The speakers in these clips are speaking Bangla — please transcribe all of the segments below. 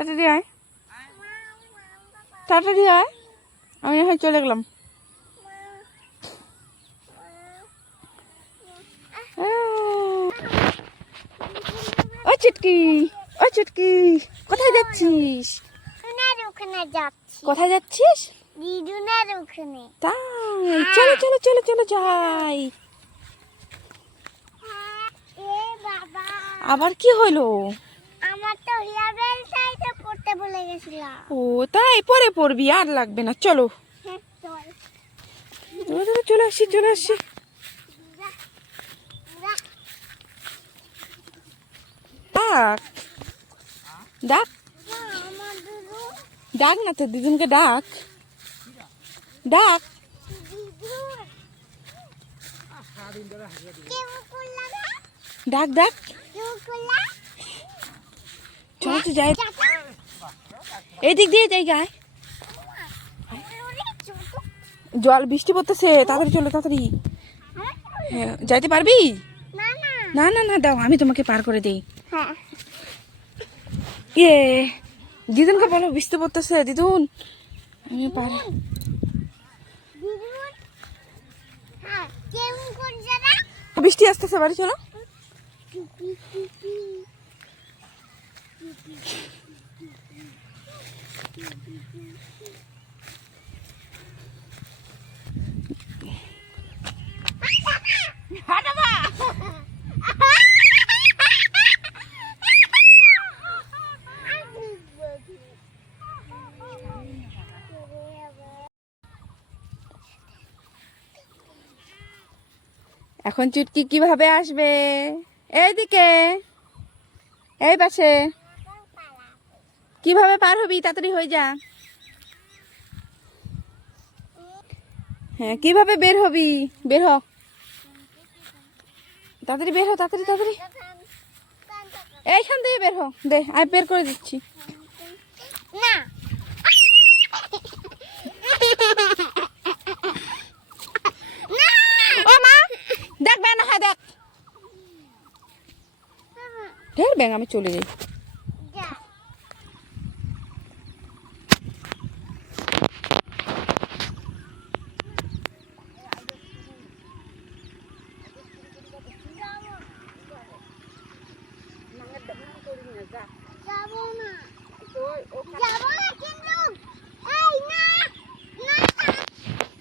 তাড়াতাড়ি আয়, তাড়াতাড়ি আয়। আমি না হয় চলে গেলাম। ও চুটকি, ও চুটকি, কোথায় যাচ্ছিস? কোথায় যাচ্ছিস? দিদুনের ওখানে। তাই চলো চলো চলো চলো যাই। আবার কি হলো? আমার তো হিয়া বেলটাই তো পড়তে ভুলে গেছিলাম। ও তাই, পরে পড়বি, আর লাগবে না। চলো চলে আসি, চলে আসি। ডাক ডাক ডাক না তো, দিদুনকে ডাক ডাক। ডাক ডাক, চলো তো যাই। এইদিক দিয়ে যাই গায়ে, জল বৃষ্টি পড়তেছে, তাড়াতাড়ি চলো তাড়াতাড়ি। হ্যাঁ যাইতে পারবি? না না না দাও, আমি তোমাকে পার করে দিই। ইয়ে দিদুনকে বলো বৃষ্টি পড়তেছে, দিদুন আমি পার। বৃষ্টি আসতেছে, বাড়ি চলো। এখন চুটকি কিভাবে আসবে? এইদিকে, এই পাশে। কিভাবে পার হবি? তাড়াতাড়ি হয়ে যা। হ্যাঁ কিভাবে বের হবি? বের হ, তাড়াতাড়ি বের হ, তাড়াতাড়ি তাড়াতাড়ি। এইখান থেকে বের হ, দে আমি বের করে দিচ্ছি। না ও মা দেখ ব্যাং, হ্যাঁ দেখ ঢের ব্যাং, আমি চলে যাই।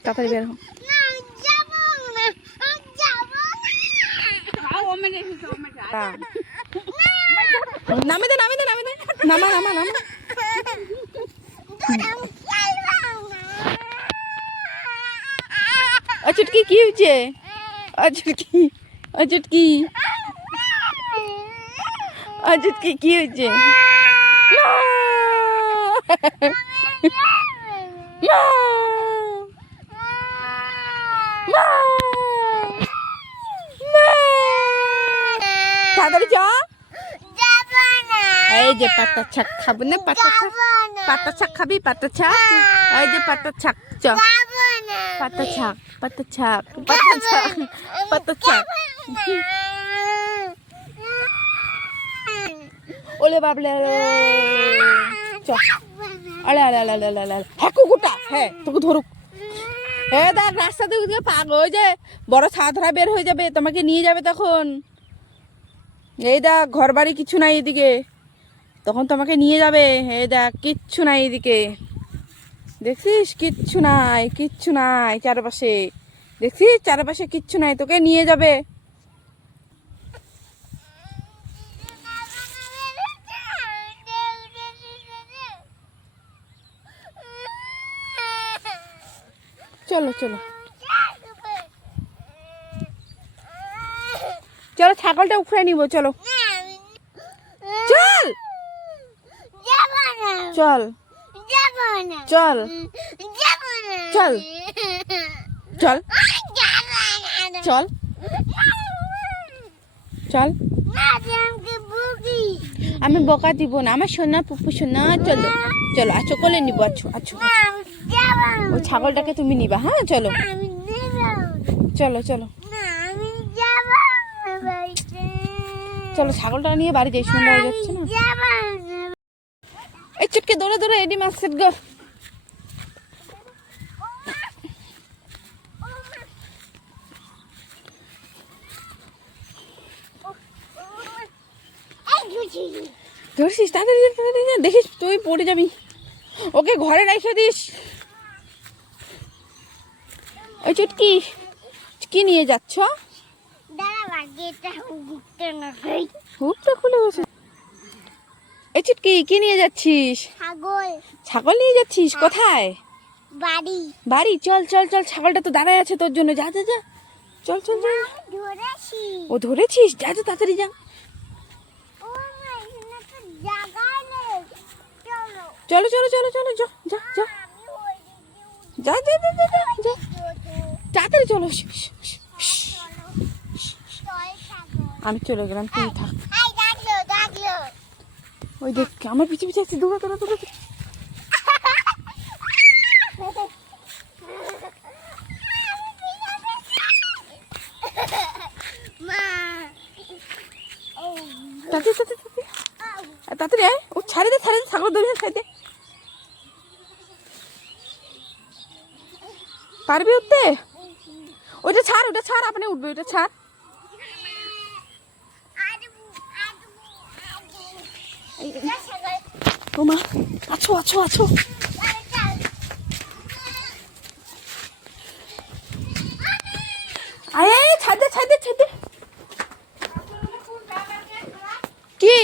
তাড়াতাড়ি বের হ। নামে দে নামে দে নামে দে, নামা নামা নামা। ও চুটকি কি হয়েছে? ও চুটকি, ও চুটকি, ও চুটকি কি হয়েছে? তাড়াতাড়ি চ। এই যে পাতা ছাক খাবো না, পাতা ছাক, পাতা ছাক খাবি? পাতা ছাক, এই যে পাতা ছাক, চ পাতা ছাক, পাতা ছাক, পাতা ছাক, পাতা ছাক। ওলে বাবলে চ। আলে আলে আলে আলে আলে, হ্যাঁ কুকুরটা, হ্যাঁ তোকে ধরুক। হ্যাঁ দেখ রাস্তা দিয়ে পাগ হয়ে যায়, বড় সাধরা বের হয়ে যাবে, তোমাকে নিয়ে যাবে তখন। এই দেখ ঘর বাড়ি কিছু নাই এদিকে, তখন তোমাকে নিয়ে যাবে। এই দেখ কিচ্ছু নাই এদিকে, দেখছিস কিচ্ছু নাই, কিচ্ছু নাই চারপাশে, দেখছিস চারপাশে কিচ্ছু নাই, তোকে নিয়ে যাবে। চলো চলো চলো, ছাগলটা উখড়ে নিব, চলো চল চল চল চল চল চল চল। আমি বকা দিব না, আমার সোনা পুপু সোনা। চলো চলো, আছো কোলে নিব, আছো আছো। ওই ছাগলটাকে তুমি নিবা, হ্যাঁ চলো চলো চলো চলো, ছাগলটা নিয়ে বাড়ি যাই, সন্ধ্যা হয়ে যাচ্ছে না। এই চুটকি দৌড়ে দৌড়ে এডি মাছ সেট গো। ধরছিস তাড়াতাড়ি যা, তাড়াতাড়ি যা, দেখিস তুই পড়ে যাবি। ওকে ঘরে রেখে দিস। ওই চুটকি কি নিয়ে যাচ্ছ? হুকটা খুলে বসে। এই চুটকি কি নিয়ে যাচ্ছিস? ছাগল। ছাগল নিয়ে যাচ্ছিস? কোথায়? বাড়ি। বাড়ি? চল চল চল, ছাগলটা তো দাঁড়ায় আছে তোর জন্য। যা যা যা, চল চল চল। ধরেছি। ও ধরেছিস? যা যা তাড়াতাড়ি যা। ও মা, এখানে তো জায়গা নেই। চলো চলো। চলো চলো চলো, যা যা যা আমি ওই দিকে উঠবো। যা যা যা যা যা, যা। তাড়াতাড়ি চলো। চলো। চল ছাগল। আমি চলে গেলাম, তুই থাক। এই ডাকলো। ওই দেখ আমার পিছে পিছে আসছে, দৌড়া দৌড়া দৌড়া। মা। ও। তাড়াতাড়ি তাড়াতাড়ি তাড়াতাড়ি আয়। ও ছাড়ে দে ছাগল দৌড়ে ছাড়ে দে। পারবি উঠতে? ওইটা ছাড়, আপনি উঠবে, ওইটা ছাড়। ও মা, আছো আছো আছো। আয় ছাড় দে। কি